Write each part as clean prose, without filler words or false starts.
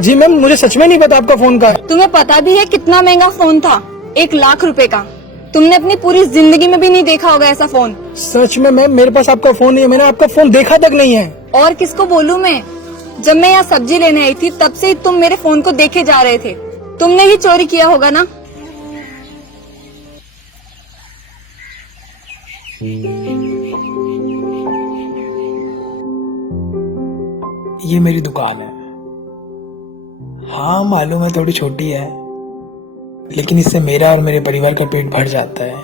जी ma'am, मुझे सच में नहीं पता आपका फोन का है। तुम्हें पता भी है कितना महंगा फोन था? 1 लाख रुपए का। तुमने अपनी पूरी जिंदगी में भी नहीं देखा होगा ऐसा फोन। सच में मैम, मेरे पास आपका फोन नहीं है, मैंने आपका फोन देखा तक नहीं है। और किसको बोलूं मैं? जब मैं यहाँ सब्जी लेने आई थी तब से ही तुम मेरे फोन को देखे जा रहे थे। तुमने ही चोरी किया होगा ना? ये मेरी दुकान है। हाँ मालूम है थोड़ी छोटी है, लेकिन इससे मेरा और मेरे परिवार का पेट भर जाता है।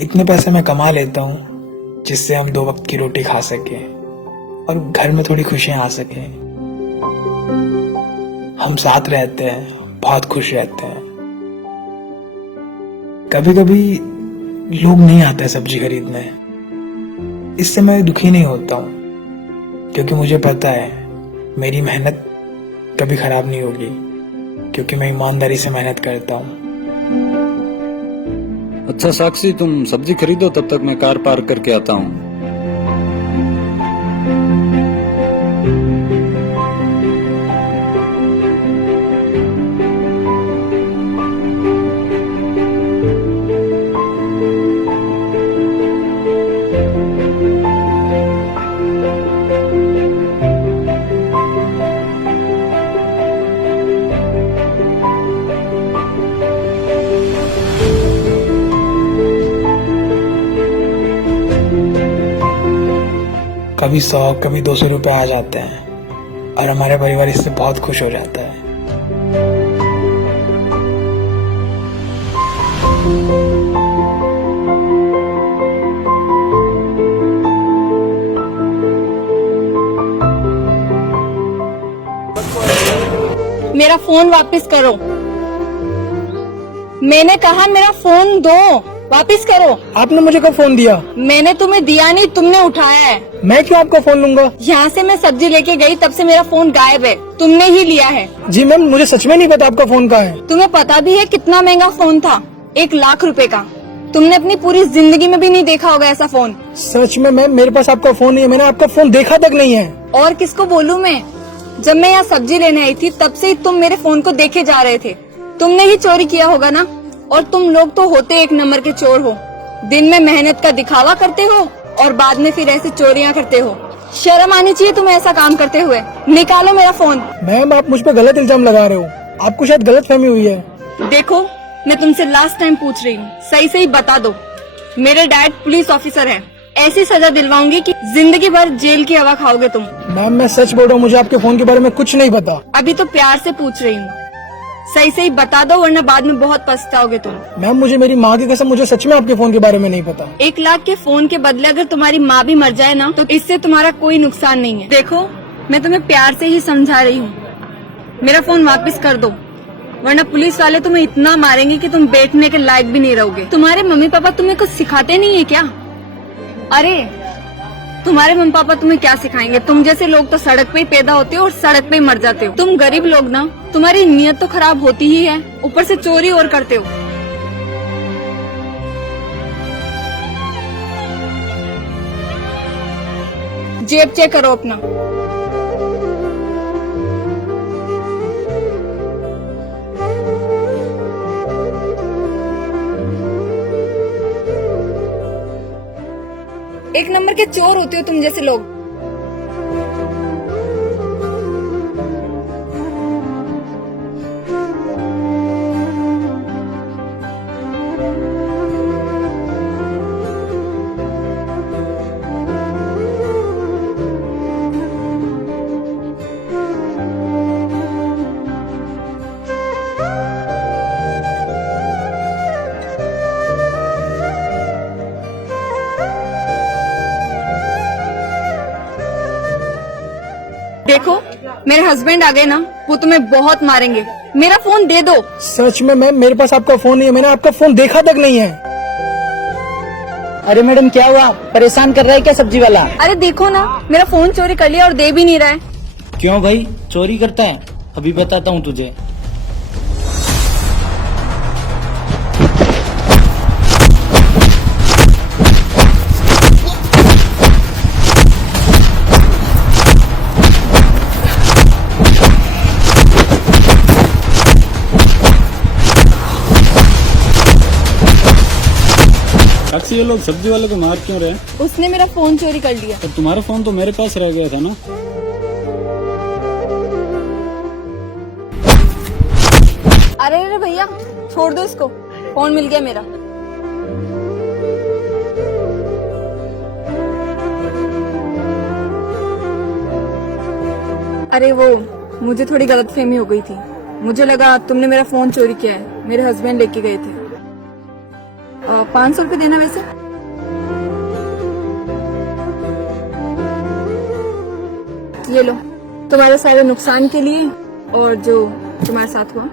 इतने पैसे मैं कमा लेता हूँ जिससे हम 2 वक्त की रोटी खा सके और घर में थोड़ी खुशियां आ सके। हम साथ रहते हैं, बहुत खुश रहते हैं। कभी कभी लोग नहीं आते सब्जी खरीदने, इससे मैं दुखी नहीं होता हूँ, क्योंकि मुझे पता है मेरी मेहनत कभी खराब नहीं होगी, क्योंकि मैं ईमानदारी से मेहनत करता हूँ। अच्छा साक्षी, तुम सब्जी खरीदो, तब तक मैं कार पार्क करके आता हूँ। कभी 100 कभी 200 रुपए आ जाते हैं और हमारा परिवार इससे बहुत खुश हो जाता है। मेरा फोन वापस करो। मैंने कहा मेरा फोन दो, वापस करो। आपने मुझे कब फोन दिया? मैंने तुम्हें दिया नहीं, तुमने उठाया है। मैं क्यों आपका फोन लूंगा? यहाँ से मैं सब्जी लेके गई तब से मेरा फोन गायब है, तुमने ही लिया है। जी मैम, मुझे सच में नहीं पता आपका फोन का है। तुम्हें पता भी है कितना महंगा फोन था? 1 लाख रुपए का। तुमने अपनी पूरी जिंदगी में भी नहीं देखा होगा ऐसा फोन। सच में मैम, मेरे पास आपका फोन नहीं है, मैंने आपका फोन देखा तक नहीं है। और किसको बोलूं मैं? जब मैं यहाँ सब्जी लेने आई थी तब से ही तुम मेरे फोन को देखे जा रहे थे। तुमने ही चोरी किया होगा ना? और तुम लोग तो होते 1 नंबर के चोर हो। दिन में मेहनत का दिखावा करते हो और बाद में फिर ऐसी चोरियां करते हो। शर्म आनी चाहिए तुम्हें ऐसा काम करते हुए। निकालो मेरा फोन। मैम, आप मुझ पर गलत इल्जाम लगा रहे हो, आपको शायद गलत फहमी हुई है। देखो, मैं तुमसे लास्ट टाइम पूछ रही हूँ, सही सही बता दो। मेरे डैड पुलिस ऑफिसर हैं, ऐसी सजा दिलवाऊंगी कि जिंदगी भर जेल की हवा खाओगे तुम। मैम, मैं सच बोल रहा हूँ, मुझे आपके फोन के बारे में कुछ नहीं पता। अभी तो प्यार से पूछ रही हूँ, सही सही बता दो वरना बाद में बहुत पछताओगे तुम। मैम, मुझे मेरी माँ की कसम, मुझे सच में आपके फोन के बारे में नहीं पता। 1 लाख के फोन के बदले अगर तुम्हारी माँ भी मर जाए ना, तो इससे तुम्हारा कोई नुकसान नहीं है। देखो, मैं तुम्हें प्यार से ही समझा रही हूँ, मेरा फोन वापस कर दो, वरना पुलिस वाले तुम्हें इतना मारेंगे कि तुम बैठने के लायक भी नहीं रहोगे। तुम्हारे मम्मी पापा तुम्हें कुछ सिखाते नहीं है क्या? अरे तुम्हारे मम्मी पापा तुम्हें क्या सिखाएंगे? तुम जैसे लोग तो सड़क पे ही पैदा होते हो और सड़क पे ही मर जाते हो। तुम गरीब लोग ना, तुम्हारी नीयत तो खराब होती ही है, ऊपर से चोरी और करते हो। जेब चेक करो अपना। एक नंबर के चोर होते हो तुम जैसे लोग। देखो, मेरे हस्बैंड आ गए ना, वो तुम्हें बहुत मारेंगे। मेरा फोन दे दो। सच में मैम, मेरे पास आपका फोन नहीं है, मैंने आपका फोन देखा तक नहीं है। अरे मैडम, क्या हुआ? परेशान कर रहा है क्या सब्जी वाला? अरे देखो ना, मेरा फोन चोरी कर लिया और दे भी नहीं रहा है। क्यों भाई, चोरी करता है? अभी बताता हूँ तुझे। वैसे ये लोग सब्जी वाले को मार क्यों रहे हैं? उसने मेरा फोन चोरी कर लिया। तो तुम्हारा फोन तो मेरे पास रह गया था ना। अरे अरे भैया छोड़ दो इसको, फोन मिल गया मेरा। अरे वो मुझे थोड़ी गलतफहमी हो गई थी, मुझे लगा तुमने मेरा फोन चोरी किया है, मेरे हस्बैंड लेके गए थे। 500 रुपये देना वैसे। ये लो तुम्हारे सारे नुकसान के लिए और जो तुम्हारे साथ हुआ।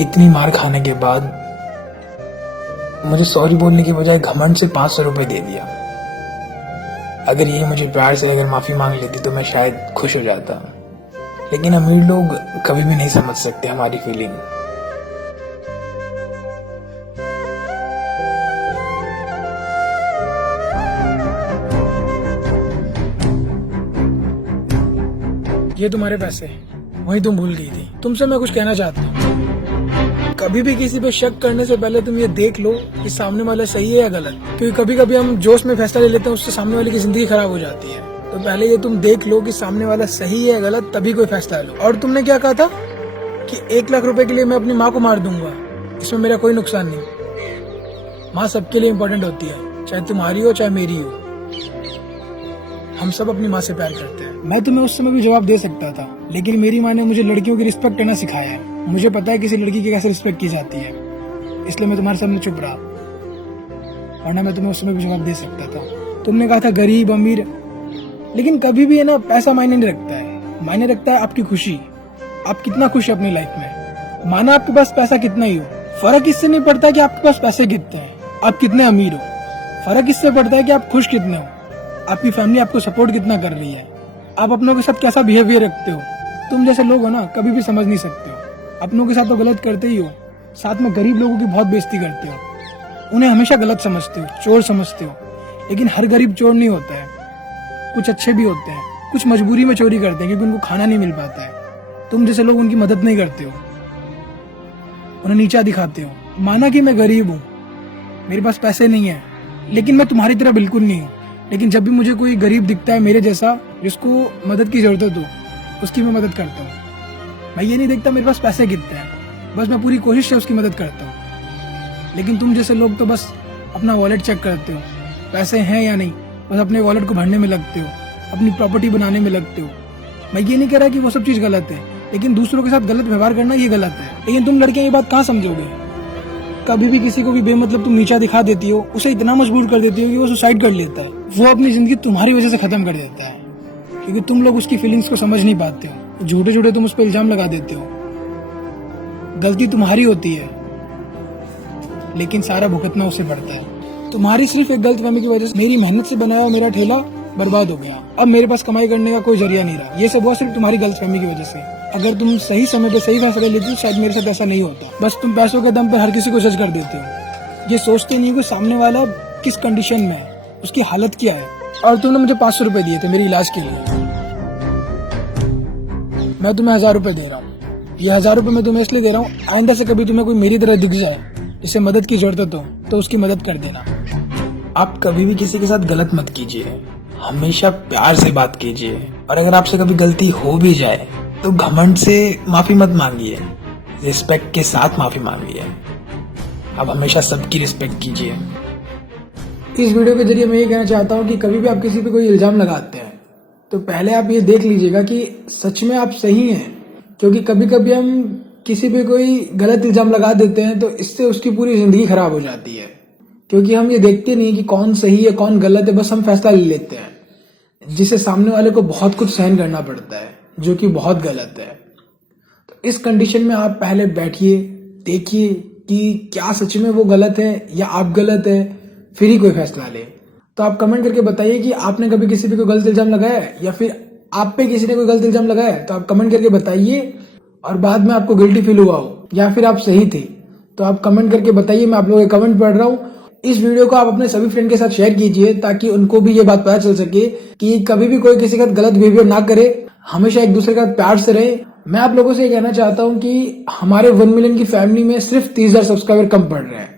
इतनी मार खाने के बाद मुझे सॉरी बोलने के बजाय घमंड से 500 रुपए दे दिया। अगर ये मुझे प्यार से अगर माफी मांग लेती तो मैं शायद खुश हो जाता, लेकिन अमीर लोग कभी भी नहीं समझ सकते हमारी फीलिंग। ये तुम्हारे पैसे, वही तुम भूल गई थी। तुमसे मैं कुछ कहना चाहता हूँ, कभी भी किसी पे शक करने से पहले तुम ये देख लो कि सामने वाला सही है या गलत, क्योंकि कभी कभी हम जोश में फैसला ले लेते हैं, उससे सामने वाले की जिंदगी खराब हो जाती है। तो पहले ये तुम देख लो कि सामने वाला सही है या गलत, तभी कोई फैसला लो। और तुमने क्या कहा था कि 1 लाख रुपए के लिए मैं अपनी माँ को मार दूंगा, इसमें मेरा कोई नुकसान नहीं। माँ सबके लिए इम्पोर्टेंट होती है, चाहे तुम्हारी हो चाहे मेरी हो। हम सब अपनी माँ से प्यार करते हैं। मैं तुम्हें उस समय भी जवाब दे सकता था, लेकिन मेरी माँ ने मुझे लड़कियों की रिस्पेक्ट करना सिखाया है। मुझे पता है किसी लड़की की कैसे रिस्पेक्ट की जाती है, इसलिए मैं तुम्हारे सामने चुप रहा, वरना मैं तुम्हें उस समय भी जवाब दे सकता था। तुमने कहा था गरीब अमीर, लेकिन कभी भी है ना, पैसा मायने नहीं रखता है। मायने रखता है आपकी खुशी, आप कितना खुश है अपनी लाइफ में। माना आपके पास पैसा कितना ही हो, फर्क इससे नहीं पड़ता कि आपके पास पैसे कितने हैं, आप कितने अमीर हो। फर्क इससे पड़ता है कि आप खुश कितने हो, आपकी फैमिली आपको सपोर्ट कितना कर रही है, आप अपनों के साथ कैसा बिहेवियर रखते हो। तुम जैसे लोग हो ना, कभी भी समझ नहीं सकते हो। अपनों के साथ तो गलत करते ही हो, साथ में गरीब लोगों की बहुत बेइज्जती करते हो, उन्हें हमेशा गलत समझते हो, चोर समझते हो। लेकिन हर गरीब चोर नहीं होता है, कुछ अच्छे भी होते हैं, कुछ मजबूरी में चोरी करते हैं क्योंकि उनको खाना नहीं मिल पाता है। तुम जैसे लोग उनकी मदद नहीं करते हो, उन्हें नीचा दिखाते हो। माना कि मैं गरीब हूँ, मेरे पास पैसे नहीं है, लेकिन मैं तुम्हारी तरह बिल्कुल नहीं हूँ। लेकिन जब भी मुझे कोई गरीब दिखता है मेरे जैसा, जिसको मदद की जरूरत हो, उसकी मैं मदद करता हूँ। मैं ये नहीं देखता मेरे पास पैसे कितने हैं, बस मैं पूरी कोशिश से उसकी मदद करता हूँ। लेकिन तुम जैसे लोग तो बस अपना वॉलेट चेक करते हो, पैसे हैं या नहीं, बस अपने वॉलेट को भरने में लगते हो, अपनी प्रॉपर्टी बनाने में लगते हो। मैं ये नहीं कह रहा कि वो सब चीज गलत है, लेकिन दूसरों के साथ गलत व्यवहार करना ये गलत है। लेकिन तुम लड़कियां ये बात कहाँ समझोगे? कभी भी किसी को भी बेमतलब तुम नीचा दिखा देती हो, उसे इतना मजबूर कर देती हो कि वो सुसाइड कर लेता है। वो अपनी जिंदगी तुम्हारी वजह से खत्म कर देता है, क्योंकि तुम लोग उसकी फीलिंग्स को समझ नहीं पाते हो। झूठे झूठे तुम उस पर इल्जाम लगा देते हो। गलती तुम्हारी होती है, लेकिन सारा भुगतना उसे पड़ता है। तुम्हारी सिर्फ एक गलतफहमी की वजह से मेरी मेहनत से बनाया मेरा ठेला बर्बाद हो गया। अब मेरे पास कमाई करने का कोई जरिया नहीं रहा। ये सब हुआ सिर्फ तुम्हारी गलतफहमी की वजह से। अगर तुम सही समय पे सही फैसला लेती तो शायद मेरे साथ ऐसा नहीं होता। बस तुम पैसों के दम पे हर किसी को जज कर देते हो, ये सोचते नहीं कि सामने वाला किस कंडीशन में है, उसकी हालत क्या है। और तुमने मुझे 500 रुपए दिए थे मेरे इलाज के लिए, मैं तुम्हें 1000 रुपए दे रहा हूँ। ये 1000 रुपए मैं तुम्हें इसलिए दे रहा हूँ, आइंदा से कभी तुम्हें कोई मेरी तरह दिख जाए जिसे मदद की जरूरत हो तो उसकी मदद कर देना। आप कभी भी किसी के साथ गलत मत कीजिए, हमेशा प्यार से बात कीजिए। और अगर आपसे कभी गलती हो भी जाए तो घमंड से माफी मत मांगिए, रिस्पेक्ट के साथ माफी मांगिए। आप हमेशा सबकी रिस्पेक्ट कीजिए। इस वीडियो के जरिए मैं ये कहना चाहता हूँ कि कभी भी आप किसी पे कोई इल्जाम लगाते हैं तो पहले आप ये देख लीजिएगा कि सच में आप सही हैं, क्योंकि कभी कभी हम किसी पे कोई गलत इल्जाम लगा देते हैं तो इससे उसकी पूरी जिंदगी खराब हो जाती है, क्योंकि हम ये देखते नहीं कि कौन सही है कौन गलत है, बस हम फैसला ले लेते हैं, जिससे सामने वाले को बहुत कुछ सहन करना पड़ता है, जो कि बहुत गलत है। तो इस कंडीशन में आप पहले बैठिए, देखिए कि क्या सच में वो गलत है या आप गलत है, फिर ही कोई फैसला ले। तो आप कमेंट करके बताइए कि आपने कभी किसी पे कोई गलत इल्जाम लगाया है, या फिर आप पे किसी ने कोई गलत इल्जाम लगाया है, तो आप कमेंट करके बताइए। और बाद में आपको गिल्टी फील हुआ हो या फिर आप सही थे तो आप कमेंट करके बताइए, मैं आप लोगों के कमेंट पढ़ रहा हूँ। इस वीडियो को आप अपने सभी फ्रेंड के साथ शेयर कीजिए ताकि उनको भी ये बात पता चल सके कि कभी भी कोई किसी का गलत बिहेवियर ना करे, हमेशा एक दूसरे का प्यार से रहे। मैं आप लोगों से ये कहना चाहता हूँ कि हमारे 1 मिलियन की फैमिली में सिर्फ 30,000 सब्सक्राइबर कम पड़ रहे हैं।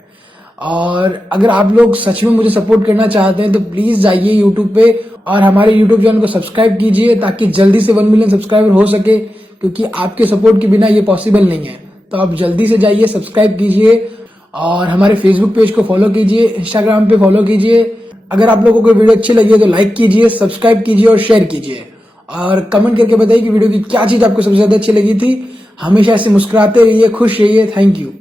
और अगर आप लोग सच में मुझे सपोर्ट करना चाहते हैं तो प्लीज जाइए यूट्यूब पे और हमारे यूट्यूब चैनल को सब्सक्राइब कीजिए ताकि जल्दी से 1 मिलियन सब्सक्राइबर हो सके, क्योंकि आपके सपोर्ट के बिना ये पॉसिबल नहीं है। तो आप जल्दी से जाइए, सब्सक्राइब कीजिए और हमारे फेसबुक पेज को फॉलो कीजिए, इंस्टाग्राम पे फॉलो कीजिए। अगर आप लोगों को वीडियो अच्छी लगी है तो लाइक कीजिए, सब्सक्राइब कीजिए और शेयर कीजिए और कमेंट करके बताइए कि वीडियो की क्या चीज आपको सबसे ज्यादा अच्छी लगी थी। हमेशा ऐसे मुस्कुराते रहिए, खुश रहिए। Thank you.